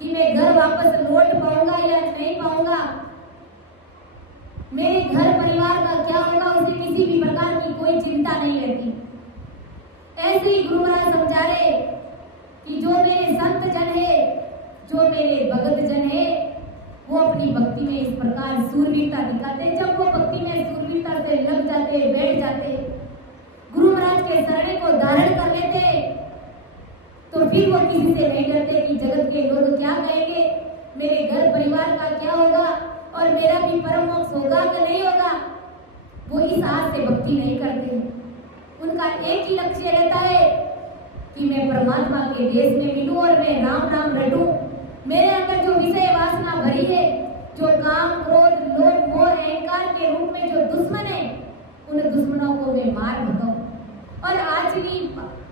कि मैं घर वापस लौट पाऊंगा या नहीं पाऊंगा, मेरे घर परिवार का क्या होगा, उसे किसी भी प्रकार की कोई चिंता नहीं रहती। ऐसे ही गुरु महाराज समझा रहे कि जो मेरे संत जन है, जो मेरे भगत जन है, वो अपनी भक्ति में इस प्रकार सूरवीरता दिखाते। जब वो भक्ति में सूरवीरता से लग जाते, बैठ जाते, गुरु महाराज के शरण को धारण कर लेते, तो फिर वो किसी से नहीं डरते कि जगत के लोग क्या कहेंगे, मेरे घर परिवार का क्या होगा और मेरा भी परम मोक्ष होगा कि नहीं होगा। वो इस आस से भक्ति नहीं करते। उनका एक ही लक्ष्य रहता है कि मैं परमात्मा के देश में मिलूं और मैं राम नाम रटूं। मेरे अंदर जो विषय वासना भरी है, जो काम क्रोध लोभ मोह अहंकार के रूप में जो दुश्मन है, उन दुश्मनों को मैं मार भगाऊं। और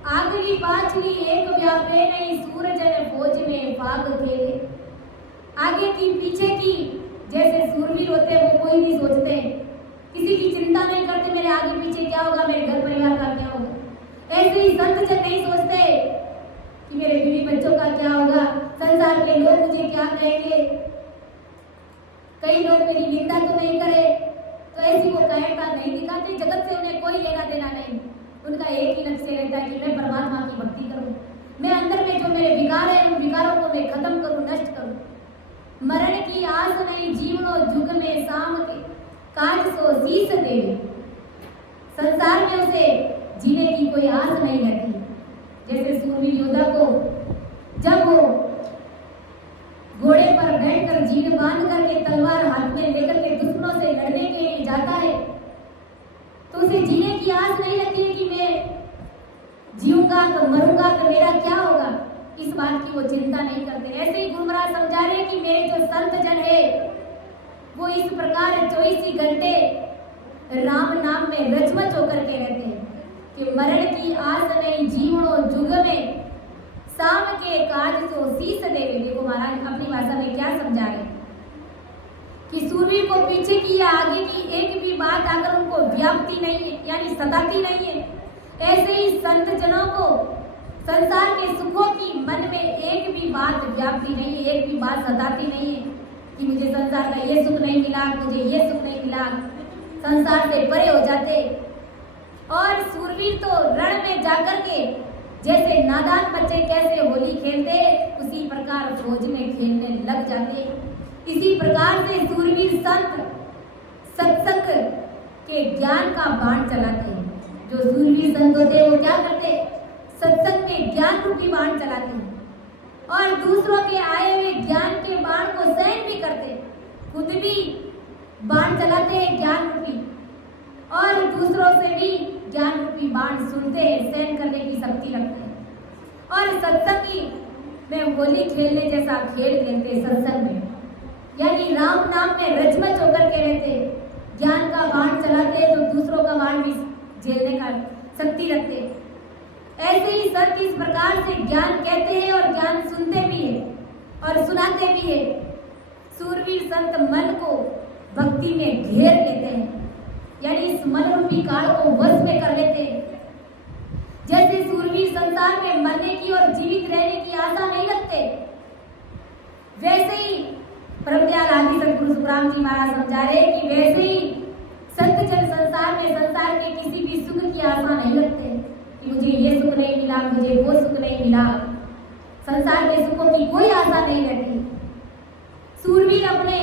आगली पाछली एक व्यापे नहीं, सूरज ने फौज में फाग खेले। आगे की पीछे की जैसे सूरवीर होते हैं वो कोई नहीं सोचते, किसी की चिंता नहीं करते मेरे आगे पीछे क्या होगा, मेरे घर परिवार का क्या होगा। ऐसे ही संत जन नहीं सोचते कि मेरे बीवी बच्चों का क्या होगा, संसार के लोग मुझे क्या कहेंगे, कई लोग मेरी निंदा तो नहीं करे। तो ऐसी वो कायरता नहीं दिखाते। जगत से उन्हें कोई लेना देना नहीं। उनका एक ही लक्ष्य रहता है कि मैं परमात्मा की भक्ति करूं, मैं अंदर में जो मेरे विकार है उन विकारों को मैं खत्म करूं, नष्ट करूं। मरण की आस नहीं, जीवनो जुग में शाम के काज सो शीस देवे। संसार में उसे जीने की कोई आस नहीं रहती। जैसे सूरवीर योद्धा को जब वो घोड़े पर बैठकर जीन बांध करके तलवार हाथ में लेकर के दुश्मनों से लड़ने के लिए जाता है तो उसे जीने की आस नहीं रहती है कि मैं जीऊंगा तो मरूंगा तो मेरा क्या होगा, इस बात की वो चिंता नहीं करते। ऐसे ही गुरु महाराज समझा रहे कि मेरे जो संत जन है वो इस प्रकार 24 घंटे राम नाम में रचमच होकर के रहते हैं कि मरण की आस नहीं, जीवनो जुग में शाम के काज तो शीस देवे। देखो महाराज अपनी भाषा में क्या समझा रहे कि सूरवीर को पीछे की या आगे की एक भी बात अगर उनको व्याप्ति नहीं है, यानी सताती नहीं है, ऐसे ही संत जनों को संसार के सुखों की मन में एक भी बात व्याप्ति नहीं है, एक भी बात सताती नहीं है कि मुझे संसार का ये सुख नहीं मिला, मुझे ये सुख नहीं मिला। संसार से परे हो जाते। और सूरवीर तो रण में जाकर के जैसे नादान बच्चे कैसे होली खेलते उसी प्रकार फौज में खेलने लग जाते। इसी प्रकार से सूरवीर संत सत्संग के ज्ञान का बाण चलाते हैं। जो सूरवीर संत होते हैं वो क्या करते, सत्संग में ज्ञान रूपी बाण चलाते हैं और दूसरों के आए हुए ज्ञान के बाण को सहन भी करते, खुद भी बाण चलाते हैं ज्ञान रूपी और दूसरों से भी ज्ञान रूपी बाण सुनते हैं, सहन करने की शक्ति रखते हैं। और सत्संगी में होली खेलने जैसा खेल खेलते हैं सत्संग में, यानी राम नाम में रचमच होकर के रहते, ज्ञान का बाण चलाते तो दूसरों का बाण भी झेलने का शक्ति रखते। ऐसे ही संत इस प्रकार से ज्ञान कहते हैं और ज्ञान सुनते भी है और सुनाते भी है। सूरवीर संत मन को भक्ति में घेर लेते हैं, यानी इस मन रूपी काल को वश में कर लेते हैं। जैसे सूरवीर संत संसार में मरने की और जीवित रहने की आशा नहीं रखते। वैसे ही परमदयाल आदि सद्गुरु सुखराम जी महाराज समझा रहे कि वैसे ही संत जन संसार में संसार के किसी भी सुख की आशा नहीं रखते कि मुझे ये सुख नहीं मिला, मुझे वो सुख नहीं मिला। संसार के सुखों की कोई आशा नहीं रहती। सूरवीर अपने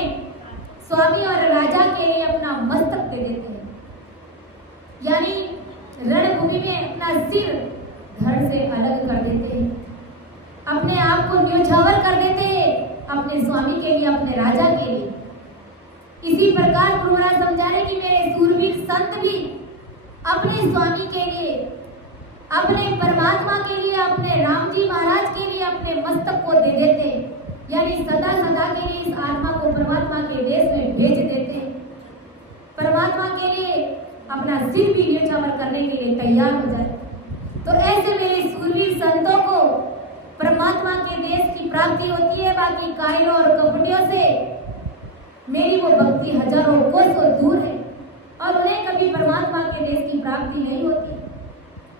स्वामी और राजा के लिए अपना मस्तक दे देते हैं, यानी रणभूमि में अपना सिर धड़ से अलग कर देते हैं, अपने आप को न्योछावर कर देते हैं अपने स्वामी के लिए, अपने राजा के लिए। इसी प्रकार गुरु महाराज समझा रहे कि मेरे सूरवीर संत भी अपने स्वामी के लिए, अपने परमात्मा के लिए, अपने राम जी महाराज के लिए अपने मस्तक को दे देते, यानी सदा सदा के लिए इस आत्मा को परमात्मा के देश में भेज देते, परमात्मा के लिए अपना सिर भी न्योछावर करने के लिए तैयार हो जाए। तो ऐसे मेरे सूरवीर संतों को परमात्मा के देश की प्राप्ति होती है। बाकी कायरों और कपटियों से मेरी वो भक्ति हजारों कोसों दूर है और उन्हें कभी परमात्मा के देश की प्राप्ति नहीं होती।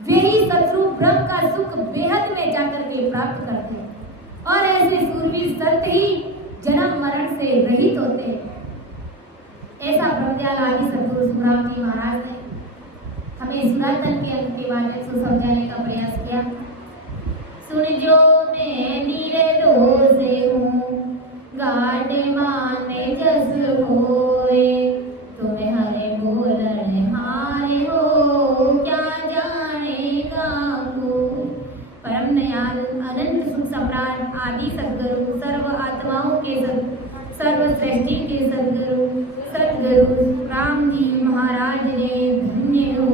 वे ही शत्रु ब्रह्म का सुख बेहद में जाकर के प्राप्त करते हैं और ऐसे सूरवीर संत ही जन्म मरण से रहित होते हैं। ऐसा परमदयाल आदि सद्गुरु सुखराम जी महाराज ने हमें सुरातन के अंक के वाचक को समझाने का प्रयास किया। सुन जो मैं नीरलो से हूँ, गाढ़ माने जस होए, तुम्हें हरे बोलन हारे हो, क्या जानेगा को। परम दयाल अनंत सुख सम्राट आदि सद्गुरु, सर्व आत्माओं के सर्व सृष्टि के सद्गुरु राम जी महाराज ने धन्य हो।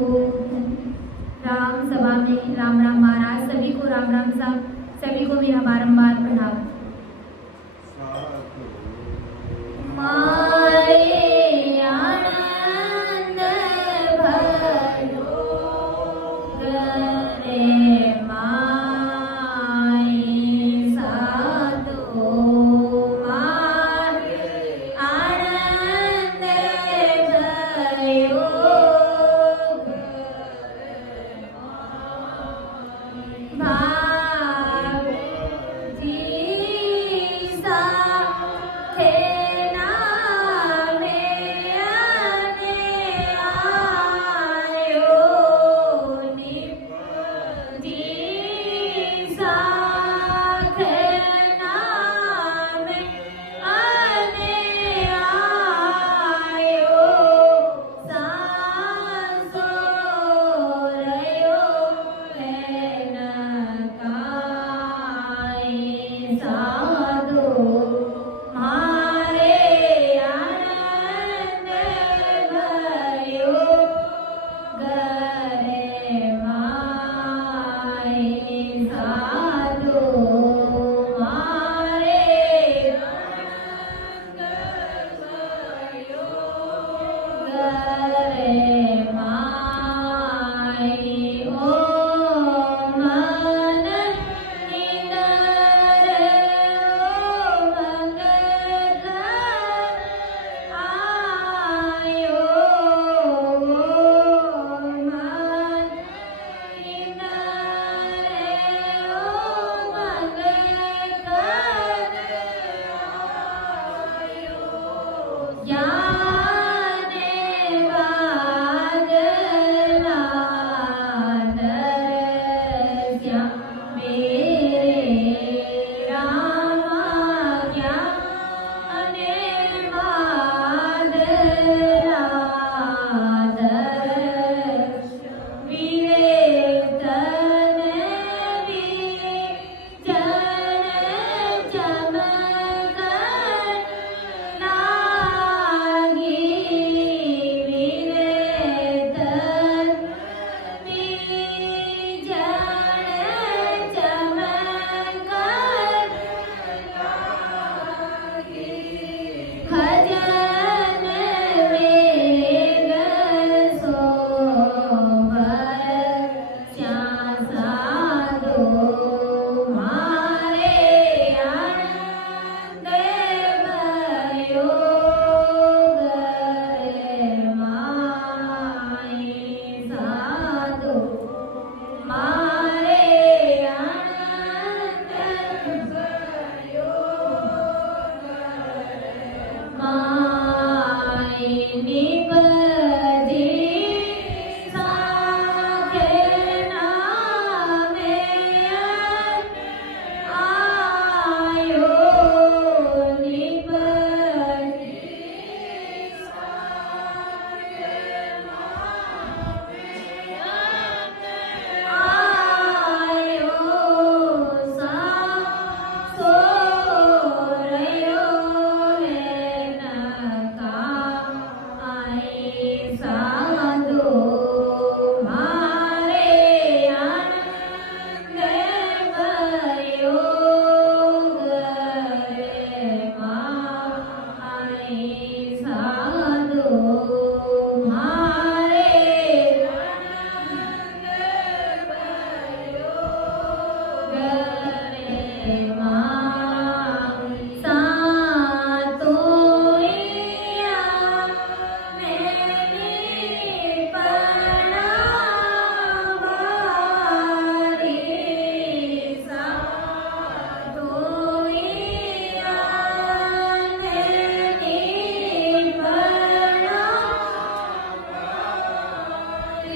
राम सभा में राम राम महाराज, सभी को राम राम साहब, सभी को मेरा बारंबार प्रणाम। मारे आनंद भरो गरे माई साधो, मारे आनंद भयो भाव जी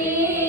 रे